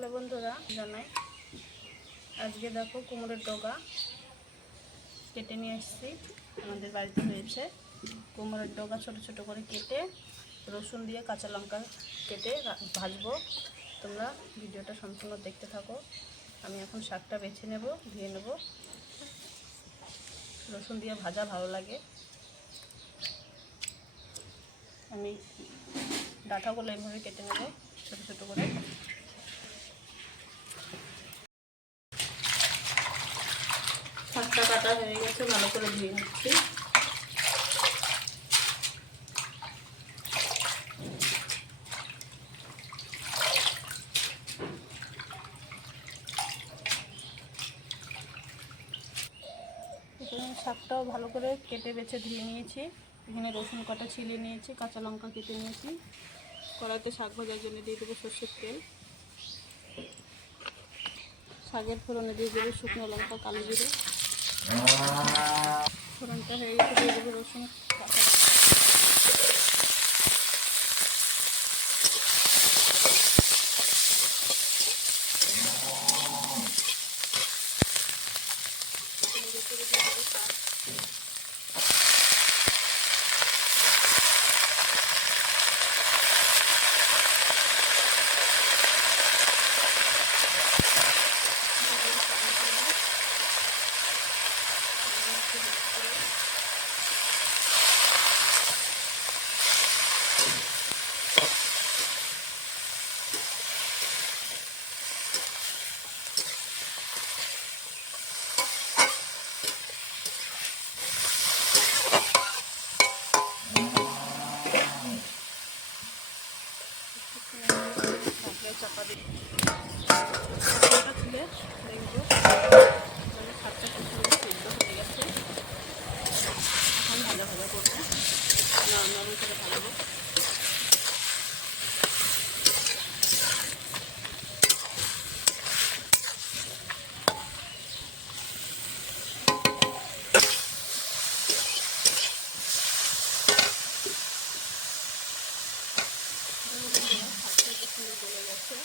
Hello বন্ধুরা, জানাই আজকে দেখো কুমড়োর ডগা কেটে নিয়ে এসেছি। আমাদের বাড়িতে হয়েছে কুমড়োর ডগা, ছোট ছোট করে কেটে রসুন দিয়ে কাঁচা লঙ্কা কেটে ভাজবো। তোমরা ভিডিওটা সম্পূর্ণ দেখতে থাকো। আমি এখন শাকটা বেছে নেব, ধুয়ে নেব। রসুন দিয়ে ভাজা ভালো লাগে। আমি ডাঁটাগুলো এইভাবে কেটে নেব ছোট ছোট করে। শাকটা কাটা হয়ে গেছে, ভালো করে ধুয়ে নিচ্ছি। এখানে শাকটাও ভালো করে কেটে বেছে ধুয়ে নিয়েছি। এখানে রসুন কাটা ছিলিয়ে নিয়েছি, কাঁচা লঙ্কা কেটে নিয়েছি। কড়াইতে শাক ভাজার জন্য দিয়ে দেবো সর্ষের তেল। শাকের ফোড়নে দিয়ে দেবো শুকনো লঙ্কা, কালো জিরে। ফোড়নটা হয়ে গেছে, দিয়ে দেবো রসুন কাঁচা লঙ্কা। চাপা দিই, তুলে দেখবো শাকটা খুব সিদ্ধ হয়ে গেছে। এখন ভাজা ভাজা করবো, নরম করে ভাজবো। গলে গেছে,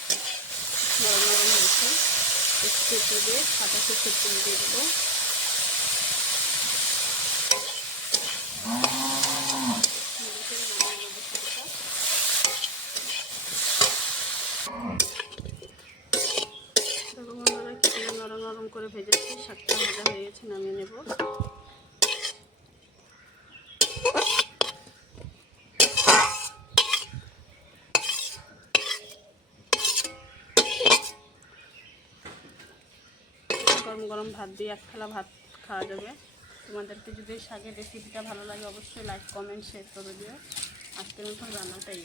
নরম নরম হয়েছে। একটু দিয়ে সাদা সরষের তেল দিয়ে দেবো। নরম নরম করে ভেজেছি, শাকটা ভাজা হয়ে গেছে, নামিয়ে নেব। গরম গরম ভাত দিয়ে এক থালা ভাত খাওয়া যাবে। তোমাদেরকে যদি শাকের রেসিপিটা ভালো লাগে অবশ্যই লাইক, কমেন্ট, শেয়ার করে দিও। আজকের মতন রান্নাটাই